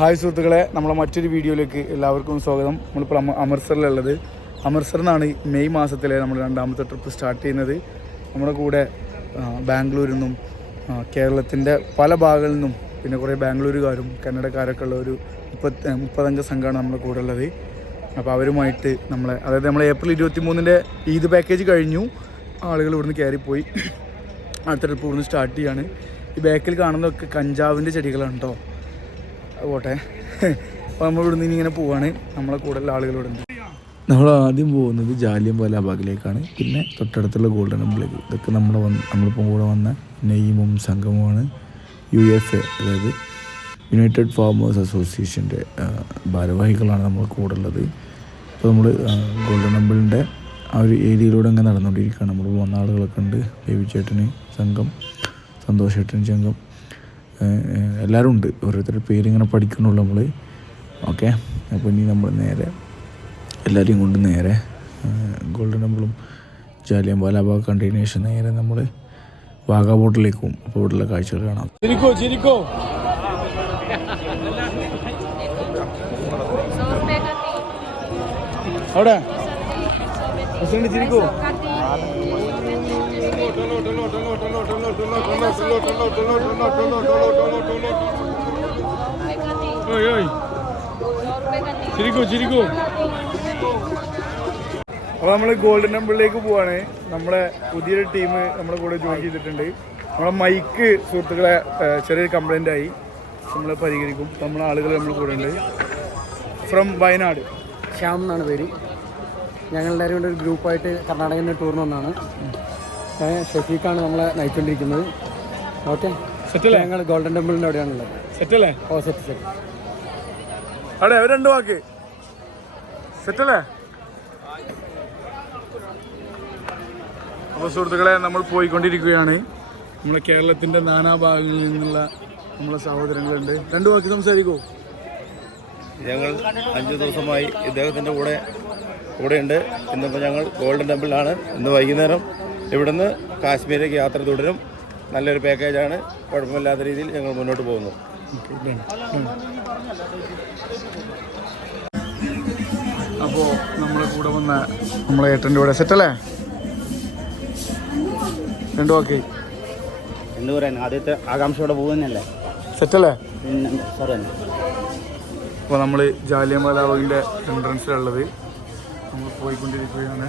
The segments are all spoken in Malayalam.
ഹായ് സുഹൃത്തുക്കളെ നമ്മളെ മറ്റൊരു വീഡിയോയിലേക്ക് എല്ലാവർക്കും സ്വാഗതം. നമ്മളിപ്പോൾ അമ അമൃത്സറിലുള്ളത്. അമൃത്സറിൽ നിന്നാണ് മെയ് മാസത്തിലെ നമ്മൾ രണ്ടാമത്തെ ട്രിപ്പ് സ്റ്റാർട്ട് ചെയ്യുന്നത്. നമ്മുടെ കൂടെ ബാംഗ്ലൂരിൽ നിന്നും കേരളത്തിന്റെ പല ഭാഗങ്ങളിൽ നിന്നും പിന്നെ കുറേ ബാംഗ്ലൂരുകാരും കന്നഡക്കാരൊക്കെ ഉള്ള ഒരു മുപ്പത്തി മുപ്പതംഗ സംഘമാണ് നമ്മുടെ കൂടെ ഉള്ളത്. അപ്പോൾ അവരുമായിട്ട് നമ്മളെ അതായത് നമ്മൾ ഏപ്രിൽ ഇരുപത്തി മൂന്നിന്റെ ഈദ് പാക്കേജ് കഴിഞ്ഞു. ആളുകൾ ഇവിടുന്ന് കയറിപ്പോയി. അടുത്ത ട്രിപ്പ് ഇവിടുന്ന് സ്റ്റാർട്ട് ചെയ്യാണ്. ഈ ബാക്കിൽ കാണുന്നതൊക്കെ കഞ്ചാവിന്റെ ചെടികളാണ് കേട്ടോ. പോട്ടെ. അപ്പോൾ നമ്മൾ ഇവിടുന്ന് ഇനി ഇങ്ങനെ പോവാണ്. നമ്മളെ കൂടുതൽ ആളുകളുണ്ട് നമ്മൾ ആദ്യം പോകുന്നത് ജാലിയം പോലെ ബാഗിലേക്കാണ് പിന്നെ തൊട്ടടുത്തുള്ള ഗോൾഡൻ ടെമ്പിളിലേക്ക് ഇതൊക്കെ നമ്മൾ വന്ന് നമ്മളിപ്പം കൂടെ വന്ന നെയ്മും സംഘവുമാണ് യു എഫ് എ അതായത് യുണൈറ്റഡ് ഫാമേഴ്സ് അസോസിയേഷന്റെ ഭാരവാഹികളാണ് നമ്മൾ കൂടെ ഉള്ളത് ഇപ്പോൾ നമ്മൾ ഗോൾഡൻ ടെമ്പിളിന്റെ ആ ഒരു ഏരിയയിലൂടെ അങ്ങനെ നടന്നുകൊണ്ടിരിക്കുകയാണ്. നമ്മൾ വന്ന ആളുകളൊക്കെ ഉണ്ട്. ബേബി ചേട്ടന് സംഘം സന്തോഷ് ചേട്ടൻ സംഘം എല്ലാവരും ഉണ്ട്. ഓരോരുത്തരുടെ പേരിങ്ങനെ പഠിക്കണുള്ളൂ നമ്മൾ ഓക്കെ? അപ്പോൾ ഇനി നമ്മൾ നേരെ എല്ലാവരെയും കൊണ്ട് നേരെ ഗോൾഡൻ ടെമ്പിളും ജാലിയൻ വാലാബാഗ് കണ്ടിന്യൂഷൻ നേരെ നമ്മൾ വാഗാ ബോട്ടിലേക്ക് പോകും. അപ്പോൾ ഇവിടെയുള്ള കാഴ്ചകൾ കാണാം. ചിരിക്കോ ചിരിക്കോ. അവിടെ. ചിരിക്കോ? ചിരിക്കോ നമ്മൾ നമ്മൾ ഗോൾഡൻ ടെമ്പിളിലേക്ക് പോവാണ്. നമ്മളെ പുതിയൊരു ടീം നമ്മുടെ കൂടെ ജോയിൻ ചെയ്തിട്ടുണ്ട്. നമ്മളെ മൈക്ക് സുഹൃത്തുക്കളെ ചെറിയൊരു കംപ്ലൈന്റ് ആയി. നമ്മൾ പരിഹരിക്കും. നമ്മളെ ആളുകൾ നമ്മൾ കൂടെ ഉണ്ട്. ഫ്രം വയനാട്. ശ്യാം എന്നാണ് പേര്. ഞങ്ങളെല്ലാവരും കൂടെ ഒരു ഗ്രൂപ്പായിട്ട് കർണാടകയിൽ നിന്ന് ടൂറിന് വന്നതാണ്. ഏ, ഷെഫീഖാണ് നമ്മളെ നയിച്ചുകൊണ്ടിരിക്കുന്നത് ഓക്കെ. സെറ്റല്ലേ ഞങ്ങൾ ഗോൾഡൻ ടെമ്പിളിന്റെ അവിടെയാണുള്ളത്. സെറ്റല്ലേ ഓ സെറ്റ് സെറ്റ്. അവിടെ അവർ രണ്ട് വാക്ക് സെറ്റല്ലേ അപ്പോൾ സുഹൃത്തുക്കളെ നമ്മൾ പോയിക്കൊണ്ടിരിക്കുകയാണ്. നമ്മളെ കേരളത്തിന്റെ നാനാഭാഗങ്ങളിൽ നിന്നുള്ള നമ്മളെ സഹോദരങ്ങളുണ്ട്. രണ്ടു വാക്ക് സംസാരിക്കൂ. ഞങ്ങൾ അഞ്ച് ദിവസമായി ഇദ്ദേഹത്തിന്റെ കൂടെ കൂടെയുണ്ട്. ഇന്നിപ്പോൾ ഞങ്ങൾ ഗോൾഡൻ ടെമ്പിളിലാണ്. ഇന്ന് വൈകുന്നേരം ഇവിടുന്ന് കാശ്മീരിലേക്ക് യാത്ര തുടരും. നല്ലൊരു പാക്കേജാണ്. കുഴപ്പമില്ലാത്ത രീതിയിൽ ഞങ്ങൾ മുന്നോട്ട് പോകുന്നു. അപ്പോൾ നമ്മളെ കൂടെ വന്ന നമ്മളെ ഏട്ടന്റെ കൂടെ. സെറ്റല്ലേ രണ്ടു ഓക്കെ എന്ത് പറയാൻ? ആദ്യത്തെ ആകാംക്ഷയോടെ പോകുന്നല്ലേ സെറ്റല്ലേ അപ്പോൾ നമ്മൾ ജാലിയൻ ബാഗിന്റെ എൻട്രൻസിലുള്ളത് നമ്മൾ പോയിക്കൊണ്ടിരിക്കുകയാണ്.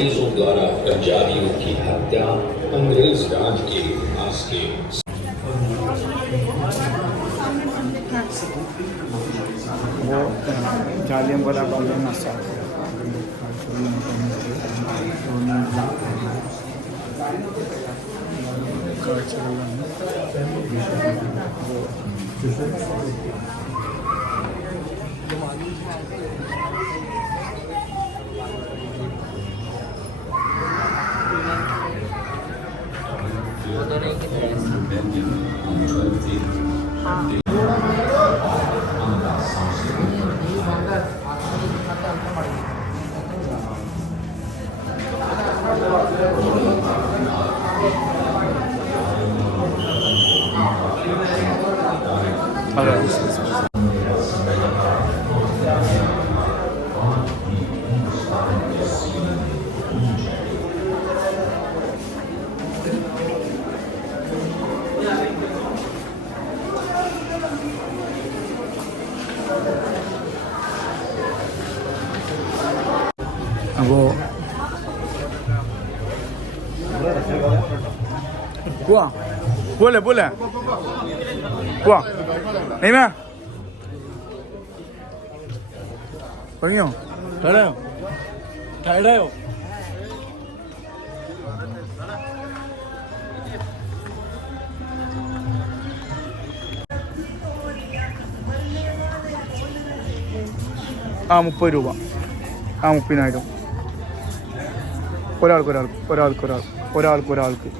अंग्रेज़ों द्वारा पंजाबियों की हत्या अंग्रेज़ राज के इतिहास के। वो donating the rest. അപ്പോൾ പോവാ പോലെ പോലെ പോവാ നെയ്മ തുടങ്ങിയോ ടയർഡായോ ടയർഡായോ ആ മുപ്പത് രൂപ. ആ മുപ്പതിനായിരം. ഒരാൾക്ക് ഒരാൾക്ക് ഒരാൾക്ക് ഒരാൾ ഒരാൾക്ക് ഒരാൾക്ക്.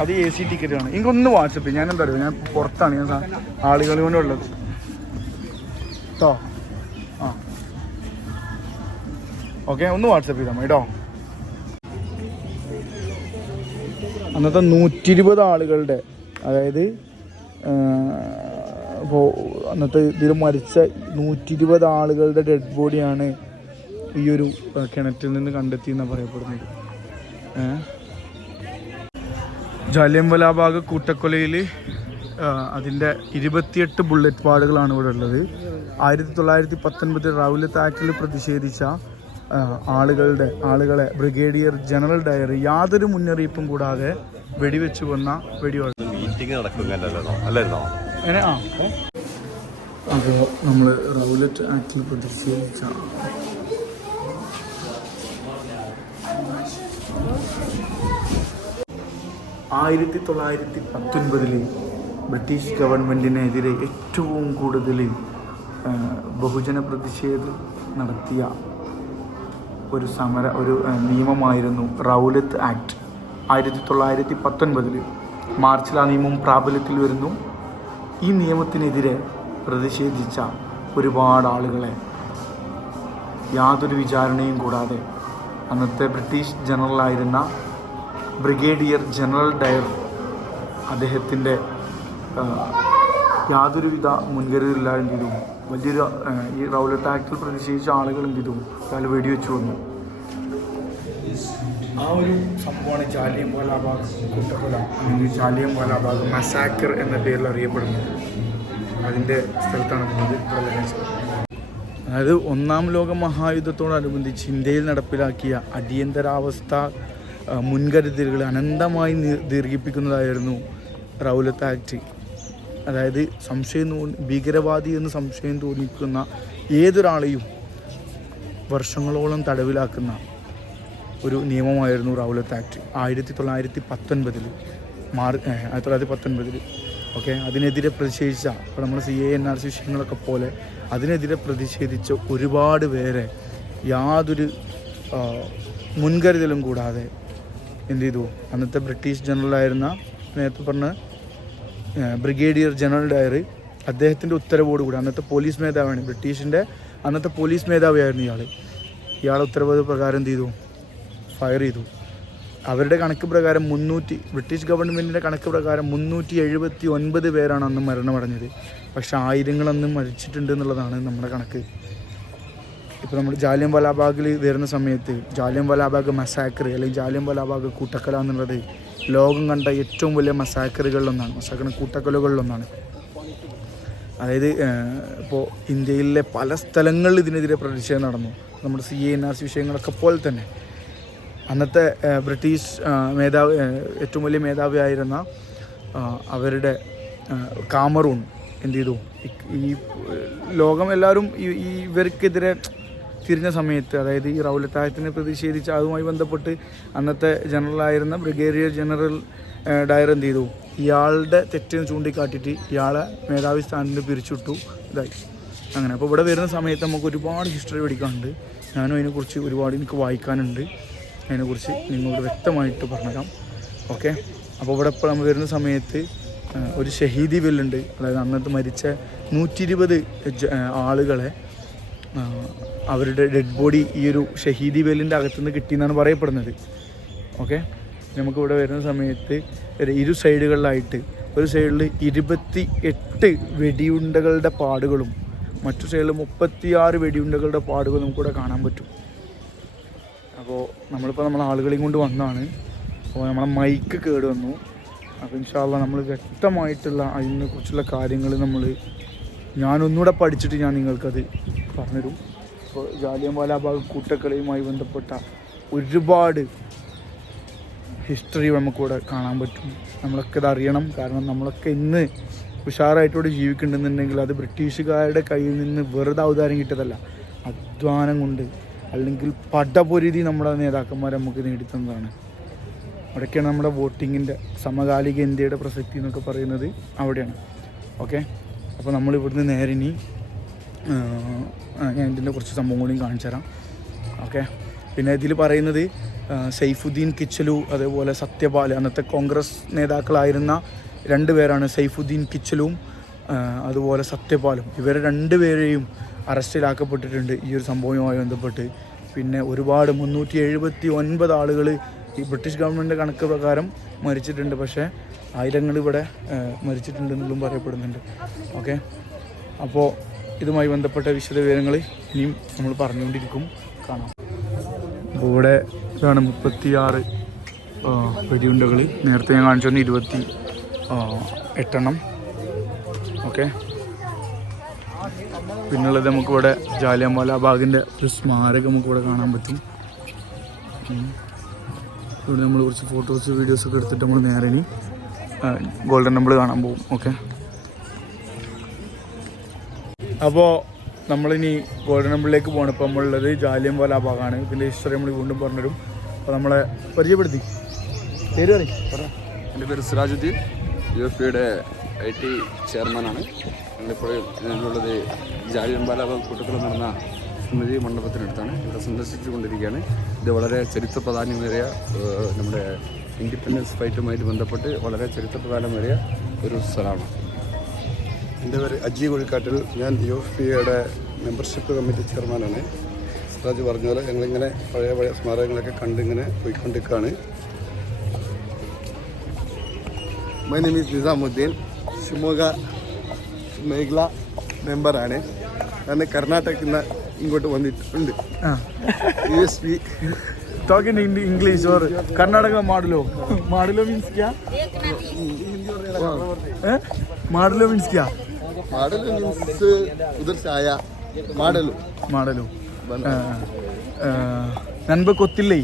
അത് എ സി ടിക്കറ്റ് ആണ്. എനിക്കൊന്ന് വാട്സപ്പ് ഞാൻ എന്താ പറയുക ഞാൻ പുറത്താണ്. ഞാൻ ആളുകൾ കൊണ്ടുള്ളത് കേട്ടോ ആ. ഓക്കെ ഒന്ന് വാട്സപ്പ് ചെയ്താൽ മതി കേട്ടോ അന്നത്തെ നൂറ്റി ഇരുപത് ആളുകളുടെ അതായത് ഇപ്പോൾ അന്നത്തെ ഇതിൽ മരിച്ച നൂറ്റി ഇരുപത് ആളുകളുടെ ഡെഡ് ബോഡിയാണ് ഈ ഒരു കിണറ്റിൽ നിന്ന് കണ്ടെത്തി എന്നാണ് പറയപ്പെടുന്നത് ജാലിയംവലാബാഗ് കൂട്ടക്കൊലയിൽ അതിന്റെ ഇരുപത്തിയെട്ട് ബുള്ളറ്റ് പാടുകളാണ് ഇവിടെ ഉള്ളത്. ആയിരത്തി തൊള്ളായിരത്തി പത്തൊൻപതിൽ റൗലത്ത് ആക്ടിൽ പ്രതിഷേധിച്ച ആളുകളുടെ ആളുകളെ ബ്രിഗേഡിയർ ജനറൽ ഡയറി യാതൊരു മുന്നറിയിപ്പും കൂടാതെ വെടിവെച്ച് കൊന്ന വെടിവെള്ള മീറ്റിംഗ് നടക്കുന്നല്ലോ അല്ലായിരുന്നോ അങ്ങനെ ആ. അപ്പോൾ നമ്മൾ റൗലറ്റ് ആക്ടിൽ പ്രതിഷേധിച്ച ആയിരത്തി തൊള്ളായിരത്തി പത്തൊൻപതിൽ ബ്രിട്ടീഷ് ഗവൺമെന്റിനെതിരെ ഏറ്റവും കൂടുതൽ ബഹുജന പ്രതിഷേധം നടത്തിയ ഒരു സമര ഒരു നിയമമായിരുന്നു റൗലത്ത് ആക്ട്. ആയിരത്തി തൊള്ളായിരത്തി പത്തൊൻപതിൽ മാർച്ചിൽ ആ നിയമം പ്രാബല്യത്തിൽ വരുന്നു. ഈ നിയമത്തിനെതിരെ പ്രതിഷേധിച്ച ഒരുപാട് ആളുകളെ യാതൊരു വിചാരണയും കൂടാതെ അന്നത്തെ ബ്രിട്ടീഷ് ജനറലായിരുന്ന ബ്രിഗേഡിയർ ജനറൽ ഡയർ അദ്ദേഹത്തിന്റെ യാതൊരുവിധ മുൻകരുതലില്ല വലിയൊരു ഈ റൗലറ്റ് ആക്ടിൽ പ്രതിഷേധിച്ച ആളുകൾ എന്ത് അയാൾ വെടിവെച്ചു വന്നു. ആ ഒരു സംഭവമാണ് ജാലിയൻ വാലാബാഗ് കുട്ടക്കൊല അല്ലെങ്കിൽ ജാലിയൻ വാലാബാഗ് മസാക്കർ എന്ന പേരിൽ അറിയപ്പെടുന്നത്. അതിന്റെ സ്ഥലത്താണ് പോകുന്നത് അതായത് ഒന്നാം ലോക മഹായുദ്ധത്തോടനുബന്ധിച്ച് ഇന്ത്യയിൽ നടപ്പിലാക്കിയ അടിയന്തരാവസ്ഥ മുൻകരുതലുകൾ അനന്തമായി ദീർഘിപ്പിക്കുന്നതായിരുന്നു റൗലത്ത് ആക്ട്. അതായത് സംശയം തോന്നി ഭീകരവാദി എന്ന് സംശയം തോന്നിക്കുന്ന ഏതൊരാളെയും വർഷങ്ങളോളം തടവിലാക്കുന്ന ഒരു നിയമമായിരുന്നു റൗലത്ത് ആക്ട് ആയിരത്തി തൊള്ളായിരത്തി പത്തൊൻപതിൽ മാർ ആയിരത്തി തൊള്ളായിരത്തി പത്തൊൻപതിൽ ഓക്കെ അതിനെതിരെ പ്രതിഷേധിച്ച ഇപ്പോൾ നമ്മൾ C A N R C വിഷയങ്ങളൊക്കെ പോലെ അതിനെതിരെ പ്രതിഷേധിച്ച ഒരുപാട് പേരെ യാതൊരു മുൻകരുതലും കൂടാതെ എന്ത് ചെയ്തു? അന്നത്തെ ബ്രിട്ടീഷ് ജനറലായിരുന്ന നേരത്തെ പറഞ്ഞ ബ്രിഗേഡിയർ ജനറൽ ഡയറി അദ്ദേഹത്തിന്റെ ഉത്തരവോടുകൂടി അന്നത്തെ പോലീസ് മേധാവിയാണ് ബ്രിട്ടീഷിന്റെ അന്നത്തെ പോലീസ് മേധാവിയായിരുന്നു ഇയാൾ ഇയാളെ ഉത്തരവ് പ്രകാരം എന്ത് ചെയ്തു? ഫയർ ചെയ്തു. അവരുടെ കണക്ക് പ്രകാരം മുന്നൂറ്റി ബ്രിട്ടീഷ് ഗവൺമെന്റിന്റെ കണക്ക് പ്രകാരം മുന്നൂറ്റി എഴുപത്തി ഒൻപത് പേരാണ് അന്ന് മരണമടഞ്ഞത്. പക്ഷെ ആയിരങ്ങൾ മരിച്ചിട്ടുണ്ട് എന്നുള്ളതാണ് നമ്മുടെ കണക്ക്. ഇപ്പോൾ നമ്മൾ ജാലിയം വലാബാഗിൽ വരുന്ന സമയത്ത് ജാലിയം വലാബാഗ് മസാക്കർ അല്ലെങ്കിൽ ജാലിയം വലാബാഗ് കൂട്ടക്കല എന്നുള്ളത് ലോകം കണ്ട ഏറ്റവും വലിയ മസാക്കറുകളിലൊന്നാണ് മസാക്കർ കൂട്ടക്കലകളിലൊന്നാണ്. അതായത് ഇപ്പോൾ ഇന്ത്യയിലെ പല സ്ഥലങ്ങളിൽ ഇതിനെതിരെ പ്രതിഷേധം നടന്നു. നമ്മുടെ സി എൻ ആർ സി വിഷയങ്ങളൊക്കെ പോലെ തന്നെ. അന്നത്തെ ബ്രിട്ടീഷ് മേധാവി ഏറ്റവും വലിയ മേധാവിയായിരുന്ന അവരുടെ കാമറൂൺ എന്ത് ചെയ്തു? ഈ- ലോകം എല്ലാവരും ഈ- ഇവർക്കെതിരെ തിരിഞ്ഞ സമയത്ത് അതായത് ഈ റൗലത്തായത്തിനെ പ്രതിഷേധിച്ച് അതുമായി ബന്ധപ്പെട്ട് അന്നത്തെ ജനറലായിരുന്ന ബ്രിഗേഡിയർ ജനറൽ ഡയർ എന്ത് ചെയ്തു? ഇയാളുടെ തെറ്റിന് ചൂണ്ടിക്കാട്ടിയിട്ട് ഇയാളെ മേധാവി സ്ഥാനത്ത് പിരിച്ചുവിട്ടു. ഇതായി. അങ്ങനെ. അപ്പോൾ ഇവിടെ വരുന്ന സമയത്ത് നമുക്ക് ഒരുപാട് ഹിസ്റ്ററി പഠിക്കാനുണ്ട്. ഞാനും അതിനെക്കുറിച്ച് ഒരുപാട് എനിക്ക് വായിക്കാനുണ്ട്. അതിനെക്കുറിച്ച് നിങ്ങളോട് വ്യക്തമായിട്ട് പറഞ്ഞുതരാം. ഓക്കെ? അപ്പോൾ ഇവിടെ ഇപ്പോൾ നമ്മൾ വരുന്ന സമയത്ത് ഒരു ഷഹീദി ബില്ലുണ്ട് അതായത് അന്നത്തെ മരിച്ച നൂറ്റി ഇരുപത് ആളുകളെ അവരുടെ ഡെഡ് ബോഡി ഈ ഒരു ഷഹീദി ബെല്ലിന്റെ അകത്തുനിന്ന് കിട്ടിയെന്നാണ് പറയപ്പെടുന്നത്. ഓക്കെ? നമുക്കിവിടെ വരുന്ന സമയത്ത് ഇരു സൈഡുകളിലായിട്ട് ഒരു സൈഡിൽ ഇരുപത്തി എട്ട് വെടിയുണ്ടകളുടെ പാടുകളും മറ്റു സൈഡിൽ മുപ്പത്തിയാറ് വെടിയുണ്ടകളുടെ പാടുകളും നമുക്കിവിടെ കാണാൻ പറ്റും. അപ്പോൾ നമ്മളിപ്പോൾ നമ്മളെ ആളുകളെയും കൊണ്ട് വന്നാണ് അപ്പോൾ നമ്മളെ മൈക്ക് കേട് വന്നു. അപ്പോൾ ഇൻഷാല്ല നമ്മൾ വ്യക്തമായിട്ടുള്ള അതിനെ കുറിച്ചുള്ള കാര്യങ്ങൾ നമ്മൾ ഞാനൊന്നുകൂടെ പഠിച്ചിട്ട് ഞാൻ നിങ്ങൾക്കത് പറഞ്ഞുതരും. അപ്പോൾ ജാലിയൻ ബാഗ് കൂട്ടക്കളിയുമായി ബന്ധപ്പെട്ട ഒരുപാട് ഹിസ്റ്ററി നമുക്കിവിടെ കാണാൻ പറ്റും. നമ്മളൊക്കെ ഇത് അറിയണം. കാരണം നമ്മളൊക്കെ ഇന്ന് ഉഷാറായിട്ടൂടെ ജീവിക്കുന്നുണ്ടെന്നുണ്ടെങ്കിൽ അത് ബ്രിട്ടീഷുകാരുടെ കയ്യിൽ നിന്ന് വെറുതെ അവതാരം കിട്ടിയതല്ല. അധ്വാനം കൊണ്ട് അല്ലെങ്കിൽ പടപൊരുതി നമ്മുടെ നേതാക്കന്മാർ നമുക്ക് നേടിത്തന്നതാണ്. അവിടെയൊക്കെയാണ് നമ്മുടെ വോട്ടിങ്ങിന്റെ സമകാലിക ഇന്ത്യയുടെ പ്രസക്തി എന്നൊക്കെ പറയുന്നത് അവിടെയാണ്. ഓക്കെ? അപ്പോൾ നമ്മൾ ഇവിടുന്ന് നേരെ ഇനി ഞാൻ ഇതിന്റെ കുറച്ച് സംഭവം കൂടിയും കാണിച്ചു തരാം. ഓക്കെ? പിന്നെ ഇതിൽ പറയുന്നത് സൈഫുദ്ദീൻ കിച്ചലു അതേപോലെ സത്യപാൽ അന്നത്തെ കോൺഗ്രസ് നേതാക്കളായിരുന്ന രണ്ട് പേരാണ് സൈഫുദ്ദീൻ കിച്ചലും അതുപോലെ സത്യപാലും. ഇവരെ രണ്ടുപേരെയും അറസ്റ്റിലാക്കപ്പെട്ടിട്ടുണ്ട്. ഈ ഒരു സംഭവവുമായി ബന്ധപ്പെട്ട്. പിന്നെ ഒരുപാട് മുന്നൂറ്റി എഴുപത്തി ഒൻപത് ആളുകൾ ഈ ബ്രിട്ടീഷ് ഗവൺമെന്റ് കണക്ക് പ്രകാരം മരിച്ചിട്ടുണ്ട്. പക്ഷേ ആയിരങ്ങൾ ഇവിടെ മരിച്ചിട്ടുണ്ട് മരിച്ചിട്ടുണ്ടെന്നുള്ളതും പറയപ്പെടുന്നുണ്ട്. ഓക്കെ? അപ്പോൾ ഇതുമായി ബന്ധപ്പെട്ട വിശദ വിവരങ്ങൾ ഇനിയും നമ്മൾ പറഞ്ഞുകൊണ്ടിരിക്കും. കാണാം. ഇവിടെ ഇതാണ് മുപ്പത്തിയാറ് വെടിയുണ്ടകൾ നേരത്തെ ഞാൻ കാണിച്ചു തന്നെ ഇരുപത്തി എട്ടെണ്ണം. ഓക്കെ? പിന്നുള്ളത് നമുക്കിവിടെ ജാലിയൻവാല ബാഗിന്റെ ഒരു സ്മാരകം നമുക്കിവിടെ കാണാൻ പറ്റും. ഇവിടെ നമ്മൾ കുറച്ച് ഫോട്ടോസ് വീഡിയോസ് ഒക്കെ എടുത്തിട്ട് നമ്മൾ നേരെ ഇനി ഗോൾഡൻ ടെമ്പിൾ കാണാൻ പോകും. ഓക്കെ അപ്പോൾ നമ്മളിനി ഗോൾഡൻ ടെമ്പിളിലേക്ക് പോകണം ഇപ്പോൾ നമ്മളുള്ളത് ജാലിയം ബാഗാണ് ഇതിന്റെ ഹിസ്റ്ററി നമ്മൾ വീണ്ടും പറഞ്ഞുതരും. അപ്പോൾ നമ്മളെ പരിചയപ്പെടുത്തി. പേര് പറയും. പറ എന്റെ പേര് Sirajuddin. U F I T ചെയർമാനാണ്. ഞങ്ങളിപ്പോൾ ഞാനുള്ളത് ജാലിയൻവാല കൂട്ടത്തിൽ നടന്ന സ്മൃതി മണ്ഡപത്തിനടുത്താണ്. ഇവിടെ സന്ദർശിച്ചു കൊണ്ടിരിക്കുകയാണ് ഇത് വളരെ ചരിത്ര പ്രാധാന്യമേറിയ നമ്മുടെ ഇൻഡിപെൻഡൻസ് ഫൈറ്റുമായിട്ട് ബന്ധപ്പെട്ട് വളരെ ചരിത്ര പ്രാധാന്യമേറിയ ഒരു സ്ഥലമാണ്. എന്റെ പേര് അജി കൊഴിക്കാട്ടിൽ. ഞാൻ യു എഫ് പിയുടെ മെമ്പർഷിപ്പ് കമ്മിറ്റി ചെയർമാനാണ്. സിറാജ് പറഞ്ഞ പോലെ ഞങ്ങളിങ്ങനെ പഴയ പഴയ സ്മാരകങ്ങളൊക്കെ കണ്ടിങ്ങനെ പോയിക്കൊണ്ടിരിക്കുകയാണ്. My name is Nizamuddin Shivamogga മേഖല മെമ്പറാണ് ഞാൻ കർണാടകയിൽ നിന്ന് ഇങ്ങോട്ട് വന്നിട്ടുണ്ട് ഇംഗ്ലീഷ് ഓർ കർണാടക മാഡലോ മാഡലോ മീൻസ് മാഡലോ മീൻസ് മാഡലോ മീൻസ് ഉദർ മാഡലോ മാഡലോ നൻപ കൊത്തില്ലേ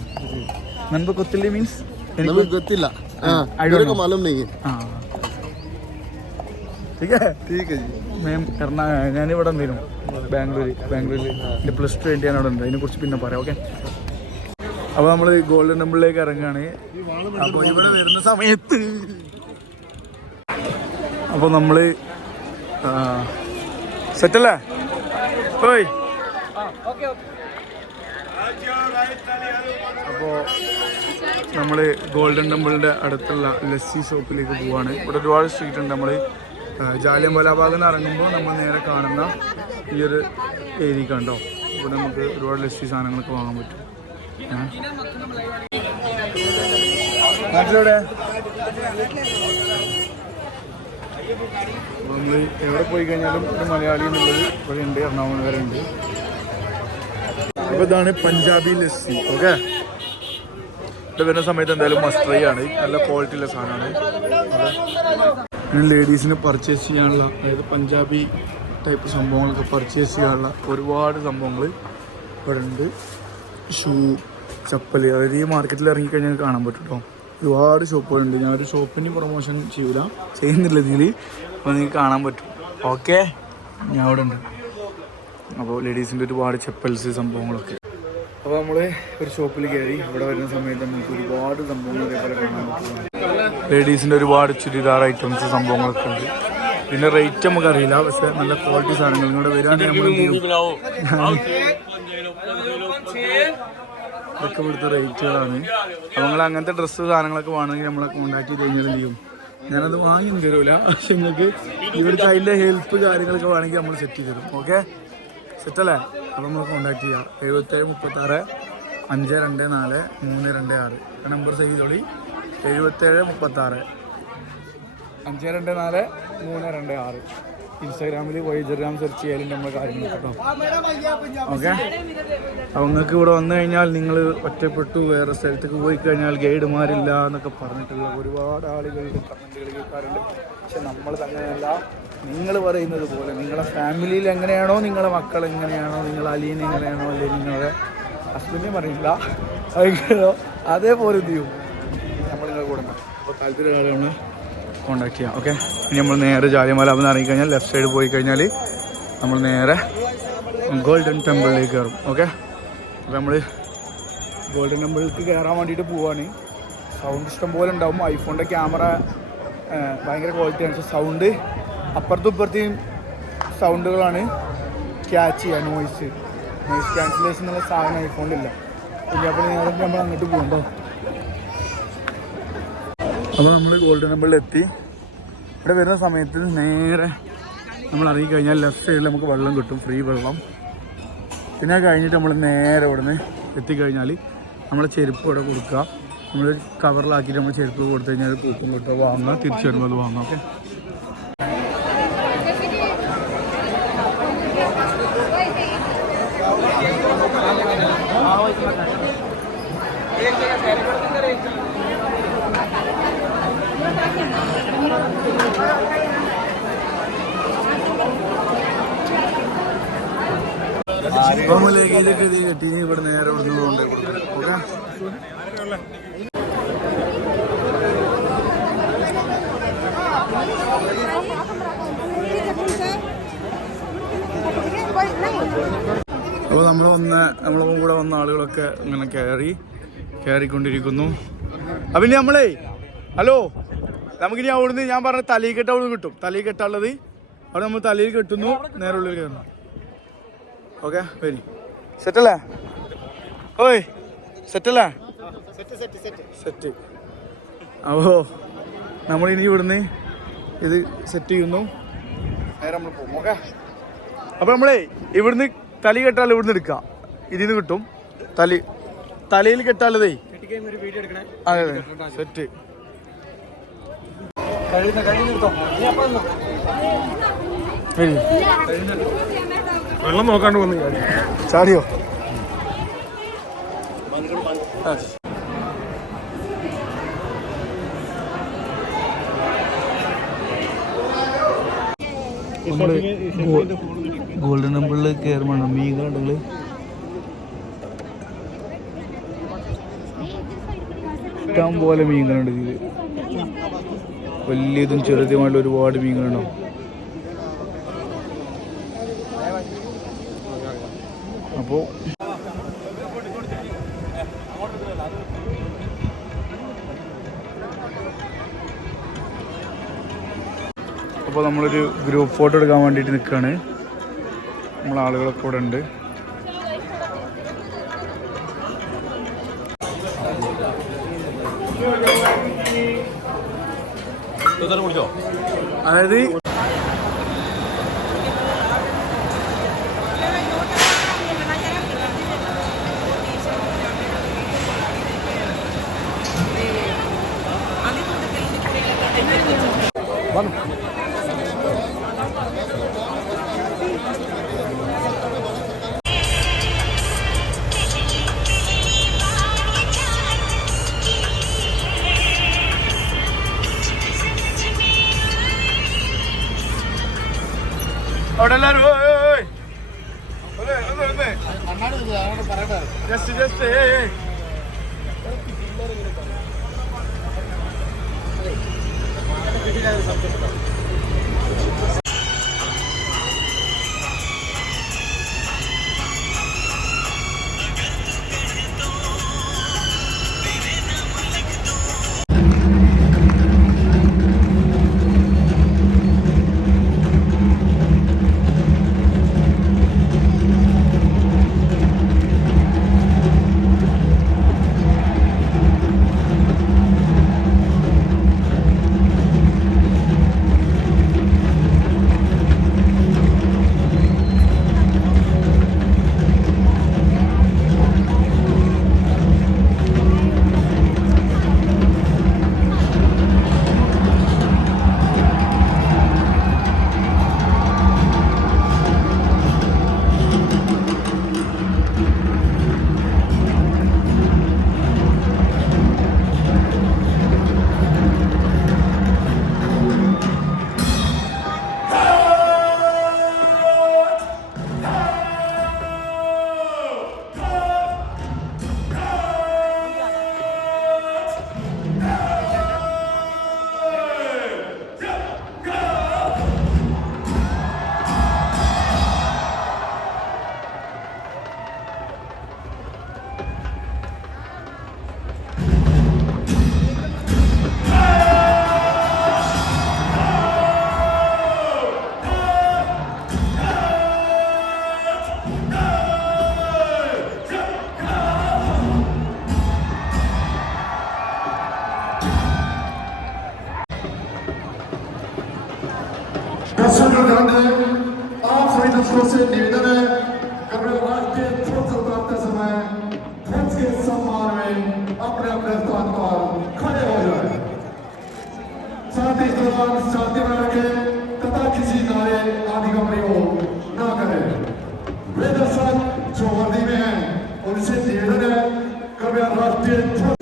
നൻപ കൊത്തില്ലേ മീൻസ് എനിക്ക് ಗೊತ್ತಿಲ್ಲ ആ ಐ ಡೋಂಟ್ ನೋ ಮಾಲೂಮ್ ठीक है ठीक है जी മാം എറണാകുളം ഞാനിവിടെ വന്നിരുന്നു ബാംഗ്ലൂർ ബാംഗ്ലൂരിൽ എൻ്റെ പ്ലസ് ടു വേണ്ടി ഞാൻ അവിടെ ഉണ്ട് അതിനെക്കുറിച്ച് പിന്നെ പറയാം ഓക്കെ അപ്പോൾ നമ്മൾ ഗോൾഡൻ ടെമ്പിളിലേക്ക് ഇറങ്ങുകയാണ് അപ്പോൾ ഇവിടെ വരുന്ന സമയത്ത് അപ്പോൾ നമ്മൾ സെറ്റല്ലേ ഓയ് അപ്പോൾ നമ്മൾ ഗോൾഡൻ ടെമ്പിളിൻ്റെ അടുത്തുള്ള ലസ്സി ഷോപ്പിലേക്ക് പോവാണ് ഇവിടെ ഒരുപാട് സ്ട്രീറ്റ് ഉണ്ട് നമ്മൾ ജാലിയൻവാല ഭാഗത്ത് നിന്ന് ഇറങ്ങുമ്പോൾ നമ്മൾ നേരെ കാണുന്ന ഈ ഒരു ഏരിയ കണ്ടോ? ഇവിടെ നമുക്ക് ഒരുപാട് ലക്ഷ്യ സാധനങ്ങളൊക്കെ വാങ്ങാൻ പറ്റും. നാട്ടിലൂടെ നമ്മൾ എവിടെ പോയി കഴിഞ്ഞാലും ഒരു മലയാളി എന്നുള്ളത് ഇവിടെ ഉണ്ട് എറണാകുളം വരെ ഉണ്ട്. അപ്പോൾ ഇതാണ് പഞ്ചാബി ലസ്സി ഓക്കെ? ഇവിടെ വരുന്ന സമയത്ത് എന്തായാലും മസ്റ്റ് ആണ്. നല്ല ക്വാളിറ്റി ഉള്ള സാധനമാണ്. പിന്നെ ലേഡീസിന് പർച്ചേസ് ചെയ്യാനുള്ള അതായത് പഞ്ചാബി ടൈപ്പ് സംഭവങ്ങളൊക്കെ പർച്ചേസ് ചെയ്യാനുള്ള ഒരുപാട് സംഭവങ്ങൾ ഇവിടെ ഉണ്ട് ഷൂ ചപ്പൽ അതായത് ഈ മാർക്കറ്റിൽ ഇറങ്ങിക്കഴിഞ്ഞാൽ കാണാൻ പറ്റും കേട്ടോ ഒരുപാട് ഷോപ്പുകളുണ്ട് ഞാനൊരു ഷോപ്പിന് പ്രൊമോഷൻ ചെയ്യൂല. ചെയ്യുന്നില്ല ഇതിൽ അപ്പോൾ നിങ്ങൾക്ക് കാണാൻ പറ്റും. ഓക്കെ ഞാൻ അവിടെ ഉണ്ട് അപ്പോൾ ലേഡീസിന്റെ ഒരുപാട് ചെപ്പൽസ് സംഭവങ്ങളൊക്കെ. അപ്പോൾ നമ്മൾ ഒരു ഷോപ്പിൽ കയറി ഇവിടെ വരുന്ന സമയത്ത് നമുക്ക് ഒരുപാട് സംഭവങ്ങൾ ഇതേപോലെ കാണാൻ പറ്റും. ലേഡീസിന്റെ ഒരുപാട് ചുരിദാർ ഐറ്റംസ് സംഭവങ്ങളൊക്കെ ഉണ്ട്. ഇതിന്റെ റേറ്റ് നമുക്കറിയില്ല പക്ഷെ നല്ല ക്വാളിറ്റി സാധനങ്ങൾ ഇങ്ങോട്ട് വരികയാണെങ്കിൽ നമ്മൾ ഇതൊക്കെ ഇവിടുത്തെ റേറ്റുകളാണ് അപ്പോൾ നിങ്ങൾ അങ്ങനത്തെ ഡ്രസ്സ് സാധനങ്ങളൊക്കെ വേണമെങ്കിൽ നമ്മളെ കോൺടാക്ട് ചെയ്ത് കഴിഞ്ഞാൽ ചെയ്യും? ഞാനത് വാങ്ങി തരൂല. പക്ഷെ നിങ്ങൾക്ക് ഇവിടുത്തെ അതിന്റെ ഹെൽപ്പ് കാര്യങ്ങളൊക്കെ വേണമെങ്കിൽ നമ്മൾ സെറ്റ് ചെയ്ത് തരും. ഓക്കെ സെറ്റല്ലേ അപ്പോൾ നമ്മൾ കോൺടാക്ട് ചെയ്യാം. എഴുപത്തേഴ് മുപ്പത്താറ് അഞ്ച് രണ്ട് നാല് മൂന്ന് രണ്ട് ആറ്. നമ്പർ സേവ് ചെയ്തോളി. എഴുപത്തേഴ് മുപ്പത്താറ് അഞ്ച് രണ്ട് നാല് മൂന്ന് രണ്ട് ആറ്. ഇൻസ്റ്റാഗ്രാമിൽ വൈജർഗ്രാം സെർച്ച് ചെയ്യാലും നമ്മൾ കാര്യങ്ങൾ കേട്ടോ ഓക്കെ അപ്പോൾ നിങ്ങൾക്ക് ഇവിടെ വന്നു കഴിഞ്ഞാൽ നിങ്ങൾ ഒറ്റപ്പെട്ടു വേറെ സ്ഥലത്തേക്ക് പോയി കഴിഞ്ഞാൽ ഗൈഡുമാരില്ല എന്നൊക്കെ പറഞ്ഞിട്ടുള്ള ഒരുപാട് ആളുകൾ കമന്റുകൾ കേൾക്കാറുണ്ട്. പക്ഷെ നമ്മൾ അങ്ങനെയല്ല നിങ്ങൾ പറയുന്നത് പോലെ നിങ്ങളുടെ ഫാമിലിയിൽ എങ്ങനെയാണോ നിങ്ങളുടെ മക്കൾ എങ്ങനെയാണോ നിങ്ങൾ അലീൻ എങ്ങനെയാണോ അല്ലെങ്കിൽ നിങ്ങളുടെ ഹസ്ബൻഡിനെ പറയില്ല. അതെങ്ങനെയോ അതേപോലെ ചെയ്യും? നിങ്ങളുടെ കൂടെ അപ്പോൾ താല്പര്യം ആളുകളെ കോണ്ടാക്ട് ചെയ്യാം ഓക്കെ ഇനി നമ്മൾ നേരെ ജാലിമല എന്ന് കഴിഞ്ഞാൽ ലെഫ്റ്റ് സൈഡ് പോയി കഴിഞ്ഞാൽ നമ്മൾ നേരെ ഗോൾഡൻ ടെമ്പിളിലേക്ക് കയറും ഓക്കെ അപ്പോൾ നമ്മൾ ഗോൾഡൻ ടെമ്പിളിലേക്ക് കയറാൻ വേണ്ടിയിട്ട് പോവാണ്. സൗണ്ട് ഇഷ്ടം പോലെ ഉണ്ടാവും. ഐഫോണിന്റെ ക്യാമറ ഭയങ്കര ക്വാളിറ്റിയാണ് സൗണ്ട് അപ്പുറത്തും ഇപ്പുറത്തെയും സൗണ്ടുകളാണ് ക്യാച്ച് ചെയ്യുക നോയിസ് നോയിസ് ക്യാൻസലേഷൻ എന്നുള്ള സാധനം ഐഫോണിലില്ല പിന്നെ അപ്പോൾ നമ്മൾ അങ്ങോട്ട് പോകണ്ടോ അപ്പോൾ നമ്മൾ ഗോൾഡൻ ടെമ്പിളിൽ എത്തി ഇവിടെ വരുന്ന സമയത്ത് നേരെ നമ്മൾ ഇറങ്ങിക്കഴിഞ്ഞാൽ ലെഫ്റ്റ് സൈഡിൽ നമുക്ക് വെള്ളം കിട്ടും ഫ്രീ വെള്ളം. പിന്നെ കഴിഞ്ഞിട്ട് നമ്മൾ നേരെ ഇവിടെ നിന്ന് എത്തിക്കഴിഞ്ഞാൽ നമ്മളെ ചെരുപ്പ് ഇവിടെ കൊടുക്കുക നമ്മൾ കവറിലാക്കിയിട്ട് നമ്മൾ ചെരുപ്പ് കൊടുത്തു കഴിഞ്ഞാൽ കൂട്ടും. കിട്ടുക വാങ്ങുക തിരിച്ചു വരുമ്പോൾ അത് വാങ്ങാം ഓക്കെ? ലഗേജൊക്കെ ഇത് കെട്ടി ഇവിടെ നേരെ ഇവിടെ നിന്ന് കൊണ്ടുപോയി കൊടുക്കാം അപ്പോൾ നമ്മൾ വന്ന നമ്മളൊപ്പം കൂടെ വന്ന ആളുകളൊക്കെ ഇങ്ങനെ കയറി കയറിക്കൊണ്ടിരിക്കുന്നു. അപ്പം ഇനി നമ്മളേ ഹലോ നമുക്കിനി അവിടുന്ന് ഞാൻ പറഞ്ഞ തലയിൽ കെട്ട അവിടെ കിട്ടും. തലയിൽ കെട്ടാനുള്ളത് അവിടെ നമ്മൾ തലയിൽ കെട്ടുന്നു. നേരെ ഉള്ളിൽ കയറുന്നു. ഓക്കെ വരി. സെറ്റല്ലേ? ഓയ് സെറ്റല്ലേ? സെറ്റ്. അപ്പോ നമ്മളിനി ഇവിടുന്ന് ഇത് സെറ്റ് ചെയ്യുന്നു. നേരെ നമ്മൾ പോകും ഓക്കെ? അപ്പോൾ നമ്മളേ ഇവിടുന്ന് തലി കെട്ടാൽ ഇവിടുന്ന് എടുക്കാം ഇതിൽ നിന്ന് കിട്ടും. തലി. തലയിൽ കെട്ടാലതേ. അതെ സെറ്റ്. വെള്ളം നോക്കാണ്ട് വന്നു ചാടിയോ? ആ. നമ്മൾ ഗോൾഡൻ ടെമ്പിളിൽ കയറുമ്പോൾ മീനുകളുണ്ടെങ്കിൽ ഇഷ്ടം പോലെ മീൻകളുണ്ട് ഇതിൽ വലിയതും ചെറുതുമായിട്ടുള്ള ഒരുപാട് മീൻകളുണ്ടാവും അപ്പോൾ അപ്പോൾ നമ്മളൊരു ഗ്രൂപ്പ് ഫോട്ടോ എടുക്കാൻ വേണ്ടിയിട്ട് നിൽക്കുകയാണ്. നമ്മൾ ആളുകളൊക്കെ ഇവിടെ ഉണ്ട്. അതായത് ध्यान दें आप सभी दर्शकों से निवेदन है कभी राष्ट्रीय ध्वज उतारते समय ध्वज के सम्मान में अपने अपने स्थान पर खड़े हो जाए। साथ ही दौरान शांति बनाए रखें, तथा किसी नारे आदि का प्रयोग न करें। वे दर्शक जो वर्दी में हैं, उनसे निवेदन है कृपया राष्ट्रीय